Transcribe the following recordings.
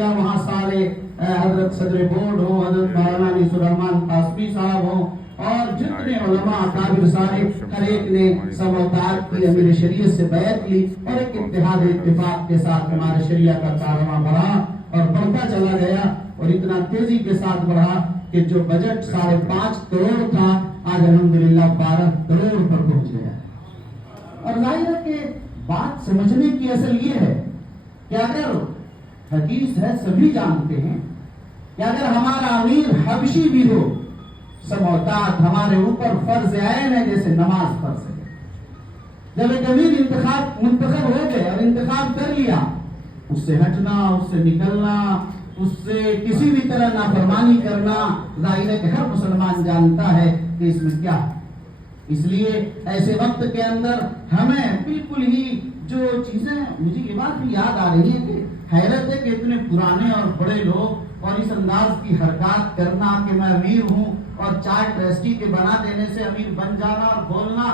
وہاں سارے حضرت صدر بورڈ ہو، حضرت مولانا انیس الرحمان قاسمی صاحب ہوں اور جتنے علماء اکابر سارے ہر ایک نے سموتار کی امیر شریعت سے بیعت لی اور ایک اتحاد اتفاق کے ساتھ ہمارے شریعہ کا کارواں بڑھا اور بڑھتا چلا گیا اور اتنا تیزی کے ساتھ بڑھا کہ جو بجٹ 5.5 کروڑ تھا آج الحمدللہ 12 کروڑ پر پہنچ گیا۔ اور ظاہر ہے کہ بات سمجھنے کی اصل یہ ہے کہ اگر حدیث ہے سبھی جانتے ہیں کہ اگر ہمارا امیر حبشی بھی ہو سموتات ہمارے اوپر فرض عین ہے جیسے نماز فرض ہے۔ جب ایک امیر منتخب ہو گئے اور انتخاب کر لیا، اس سے ہٹنا، اس سے نکلنا، اس سے کسی بھی طرح نافرمانی کرنا، ظاہر ہے کہ ہر مسلمان جانتا ہے کہ اس میں کیا ہے۔ اس لیے ایسے وقت کے اندر ہمیں بالکل ہی جو چیزیں، مجھے یہ بات بھی یاد آ رہی ہے کہ حیرت ہے کہ اتنے پرانے اور بڑے لوگ اور اس انداز کی حرکات کرنا کہ میں امیر ہوں اور 4 ٹرسٹی کے بنا دینے سے امیر بن جانا اور بولنا،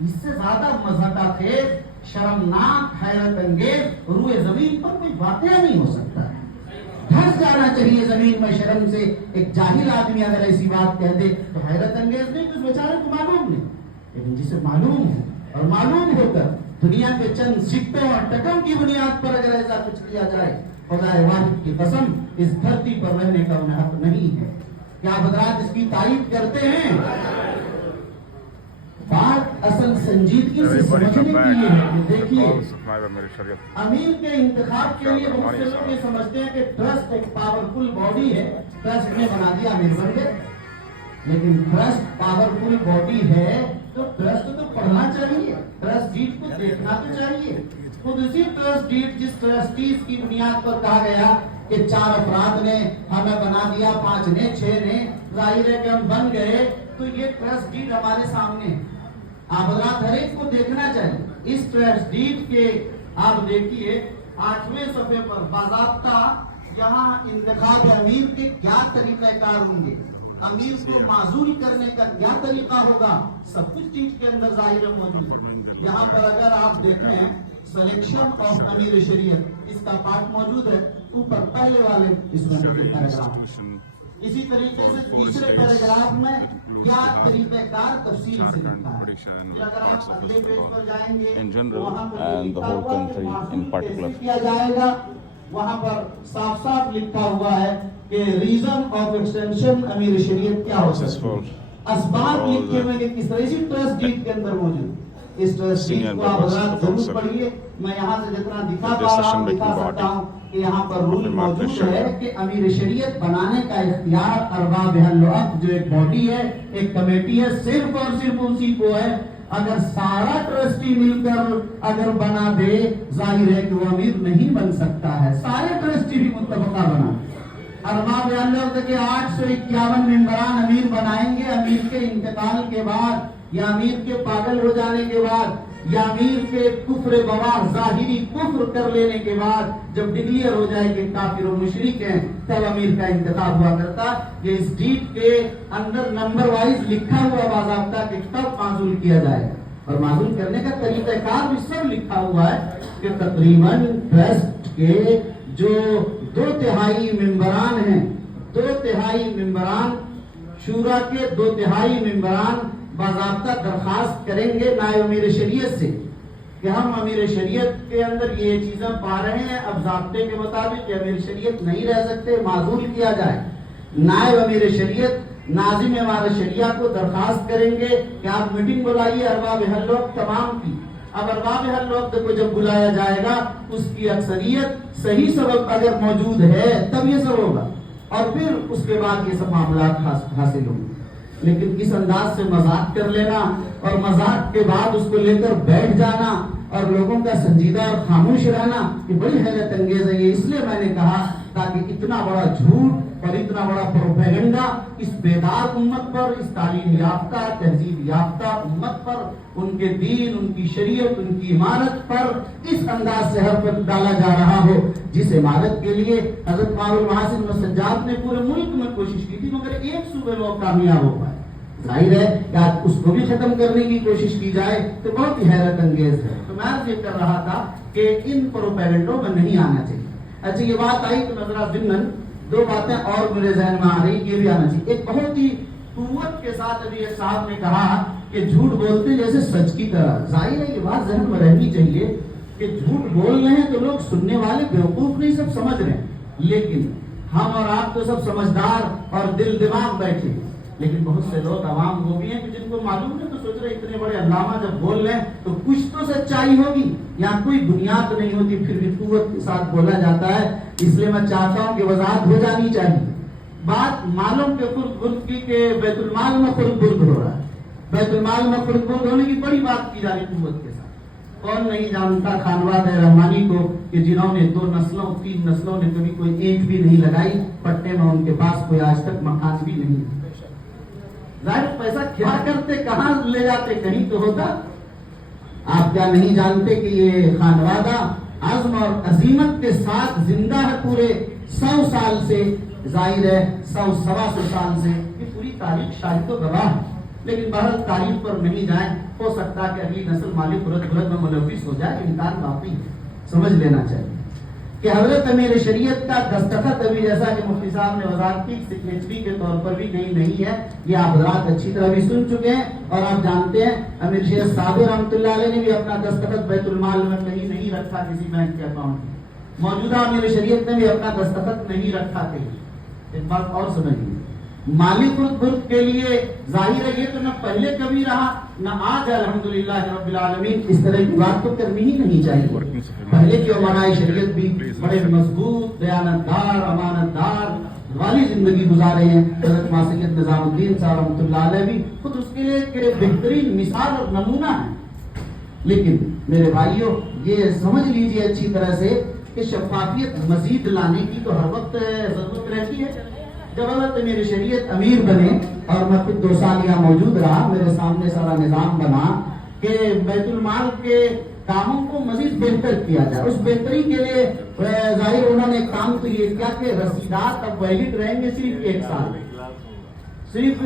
اس سے زیادہ مضحکہ خیز، شرمناک، حیرت انگیز روئے زمین پر کوئی واقعہ نہیں ہو سکتا ہے۔ دھس جانا چاہیے زمین میں شرم سے۔ ایک جاہل آدمی اگر ایسی بات کہہ دے تو حیرت انگیز نہیں، تو اس بیچارے کو معلوم نہیں، لیکن جسے معلوم ہو اور معلوم ہو کر دنیا کے چند سکتوں اور ٹکوں کی بنیاد پر اگر ایسا کچھ کیا جائے، خدا واحد کی قسم اس دھرتی پر رہنے کا انہیں حق نہیں ہے۔ کیا حضرات اس کی تائید کرتے ہیں؟ بات اصل سنجیدگی سے سمجھنے کی یہ ہے کہ دیکھیے امیر کے انتخاب کے لیے بہت سے لوگ یہ سمجھتے ہیں کہ ٹرسٹ ایک پاورفل باڈی ہے، ٹرسٹ نے بنا دیا امیر بن گئے، لیکن ٹرسٹ پاورفل باڈی ہے تو ٹرسٹ تو پڑھنا چاہیے، ٹرسٹ ڈیڈ کو دیکھنا تو چاہیے۔ خود اسی ٹرسٹ ڈیڈ جس ٹرسٹیز کی بنیاد پر کہا گیا کہ 4 افراد نے ہمیں بنا دیا، 5 نے، 6 نے، ظاہر ہے کہ ہم بن گئے، تو یہ ٹرسٹ ڈیڈ ہمارے سامنے ہے۔ آپ حضرات ہر ایک کو دیکھنا چاہیے اس ٹرسٹ ڈیڈ کے۔ آپ دیکھیے 8ویں صفحے پر باضابطہ یہاں انتخاب امیر کے کیا طریقہ کار ہوں گے، امیر کو معزول کرنے کا کیا طریقہ ہوگا، سب کچھ ڈیڈ کے اندر ظاہر موجود ہے۔ یہاں پر اگر آپ دیکھیں سلیکشن آف امیر شریعت، اس کا پارٹ موجود ہے اوپر پہلے والے اس میں پیراگراف۔ اسی طریقے سے تیسرے پیراگراف میں کیا طریقہ کار تفصیل سے لکھا ہے۔ اگر آپ اگلے پیج پر جائیں گے وہاں پر کیا جائے گا، وہاں پر صاف صاف لکھا ہوا ہے کہ ریزن آف ایکسٹینشن امیر شریعت کیا ہو سکتا ہے، اسباب لکھے ہوئے کہ کس طرح اسی ٹرسٹ ڈیڈ کے اندر موجود۔ اس ٹرسٹ ڈیڈ کو آپ حضرات ضرور پڑھیے، میں یہاں سے جتنا دکھا پا رہا ہوں دکھا سکتا ہوں کہ یہاں پر رول موجود ہے کہ امیر شریعت بنانے کا اختیار ارباب الوقت جو ایک باڈی ہے، ایک کمیٹی ہے، صرف اور صرف اسی کو ہے۔ اگر سارا ٹرسٹی مل کر اگر بنا دے، ظاہر ہے کہ وہ امیر نہیں بن سکتا ہے، سارے ٹرسٹی بھی متفقہ بنا۔ ارباب الوقت کے 851 ممبران امیر بنائیں گے، امیر کے انتقال کے بعد یا امیر کے پاگل ہو جانے کے بعد یا امیر کے کفر بواح ظاہری کفر کر لینے کے بعد جب ڈکلیئر ہو جائے کہ کافر و مشرک ہیں، تب امیر کا انتخاب ہوا کرتا۔ یہ اس ڈیٹ کے اندر نمبر وائز لکھا ہوا باضابطہ کہ کب معزول کیا جائے اور معزول کرنے کا طریقہ کار بھی سب لکھا ہوا ہے کہ تقریباً ٹرسٹ کے جو 2/3 ممبران ہیں، 2/3 ممبران، شورا کے 2/3 ممبران باضابطہ درخواست کریں گے نائب امیر شریعت سے کہ ہم امیر شریعت کے اندر یہ چیزیں پا رہے ہیں، اب ضابطے کے مطابق امیر شریعت نہیں رہ سکتے، معزول کیا جائے۔ نائب امیر شریعت ناظم ہمارا شریعہ کو درخواست کریں گے کہ آپ میٹنگ بلائیے ارباب الوقت تمام کی۔ اب ارباب الوقت کو جب بلایا جائے گا اس کی اکثریت صحیح سبب اگر موجود ہے تب یہ سب ہوگا اور پھر اس کے بعد یہ سب معاملات حاصل ہوں گے۔ لیکن کس انداز سے مذاق کر لینا اور مذاق کے بعد اس کو لے کر بیٹھ جانا اور لوگوں کا سنجیدہ اور خاموش رہنا، یہ بڑی حیرت انگیز ہے۔ یہ اس لیے میں نے کہا تاکہ اتنا بڑا جھوٹ اور اتنا بڑا پروپیگنڈا اس بیدار امت پر، اس تعلیم یافتہ تہذیب یافتہ امت پر، ان کے دین، ان کی شریعت، ان کی عمارت پر اس انداز سے ہر وقت ڈالا جا رہا ہو جس عمارت کے لیے حضرت ماؤ المحاسن والسجاد نے پورے ملک میں کوشش کی تھی مگر ایک صوبے میں کامیاب ہو پائے۔ ظاہر ہے کہ آج اس کو بھی ختم کرنے کی کوشش کی جائے تو بہت ہی حیرت انگیز ہے۔ تو میں یہ کر رہا تھا کہ ان پروپیگنڈوں میں نہیں آنا چاہیے۔ اچھا یہ بات آئی تو نظرہ ضمن دو باتیں اور میرے ذہن میں آ رہی، یہ بھی آنا چاہیے. ایک بہت ہی قوت کے ساتھ ابھی ایک صاحب نے کہا کہ جھوٹ بولتے جیسے سچ کی طرح. ظاہر ہے یہ بات ذہن میں رہنی چاہیے کہ جھوٹ بول رہے ہیں تو لوگ سننے والے بیوقوف نہیں، سب سمجھ رہے ہیں، لیکن ہم اور آپ تو سب سمجھدار اور دل دماغ بیٹھے. لیکن بہت سے لوگ عوام وہ بھی ہیں کہ جن کو معلوم ہے، تو سوچ رہے اتنے بڑے علامہ جب بول رہے ہیں تو کچھ تو سچائی ہوگی، یہاں کوئی بنیاد نہیں ہوتی، پھر بھی قوت کے ساتھ بولا جاتا ہے. اس لیے میں چاہتا ہوں کہ وضاحت ہو جانی چاہیے. بات معلوم کے خرد برد کی کہ بیت المال میں خرد برد ہو رہا ہے. بیت المال میں خرد برد ہونے کی بڑی بات کی جا رہی قوت کے ساتھ. کون نہیں جانتا خانواد رحمانی کو کہ جنہوں نے 2 نسلوں 3 نسلوں نے کبھی کوئی اینٹ بھی نہیں لگائی پٹے میں، ان کے پاس کوئی آج تک مکان بھی نہیں. ظاہر پیسہ کیا کرتے، کہاں لے جاتے، کہیں تو ہوتا. آپ کیا نہیں جانتے کہ یہ خانوادہ عزم اور عزیمت کے ساتھ زندہ ہے پورے 100 سال سے. ظاہر ہے 100-125 سال سے یہ پوری تاریخ شاہد و گواہ ہے. لیکن بہرحال تاریخ پر نہیں جائیں، ہو سکتا ہے کہ اگلی نسل مالی برد میں ملوث ہو جائے. امکان باقی سمجھ لینا چاہیے کہ حضرت امیر شریعت کا دستخط ابھی جیسا کہ مفتی صاحب نے وضاحت کی سگنیچری کے طور پر بھی کہیں نہیں ہے. یہ آپ حضرات اچھی طرح بھی سن چکے ہیں اور آپ جانتے ہیں امیر شریعت صاحب رحمۃ اللہ علیہ نے بھی اپنا دستخط بیت المال میں کہیں نہیں رکھا کسی بینک کے اکاؤنٹ میں. موجودہ امیر شریعت نے بھی اپنا دستخط نہیں رکھا کہیں. ایک بات اور سمجھیے، مالی خرد برد کے لیے ظاہر ہے یہ تو نہ پہلے کبھی رہا نہ آج الحمدللہ رب العالمین. اس طرح کی بات تو کرنی ہی نہیں چاہیے. پہلے کی علماء شریعت بھی بڑے مضبوط، دیانتدار، امانتدار والی زندگی گزارے ہیں. حضرت سید نظام الدین صاحب رحمۃ اللہ علیہ بھی خود اس کے لیے ایک بہترین مثال اور نمونہ ہے. لیکن میرے بھائیوں یہ سمجھ لیجیے اچھی طرح سے کہ شفافیت مزید لانے کی تو ہر وقت ضرورت رہتی ہے. جب حضرت میرے شریعت امیر بنے اور میں خود 2 سال یہاں موجود رہا، میرے سامنے سارا نظام بنا کہ بیت المال کے کاموں کو مزید بہتر کیا جائے. اس بہتری کے لیے ظاہر انہوں نے کام تو یہ کیا کہ رسیدات اب ویلڈ رہیں گے صرف 1 سال، صرف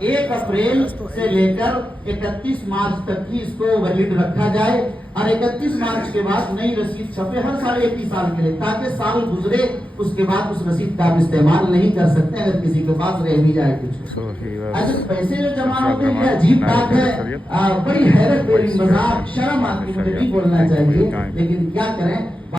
1 اپریل سے لے کر 31 مارچ تک کی اس کو ویلڈ رکھا جائے اور 31 مارچ کے بعد نئی رسید چھپے ہر سال 1 سال کے لیے، تاکہ سال گزرے اس کے بعد اس رسید کا آپ استعمال نہیں کر سکتے اگر کسی کے پاس رہ بھی جائے کچھ. اچھا پیسے جو جمع ہوتے ہیں یہ عجیب بات ہے، بڑی حیرت، بڑی مذاق، شرم آتی ہے، مجھے نہیں بولنا چاہیے لیکن کیا کریں.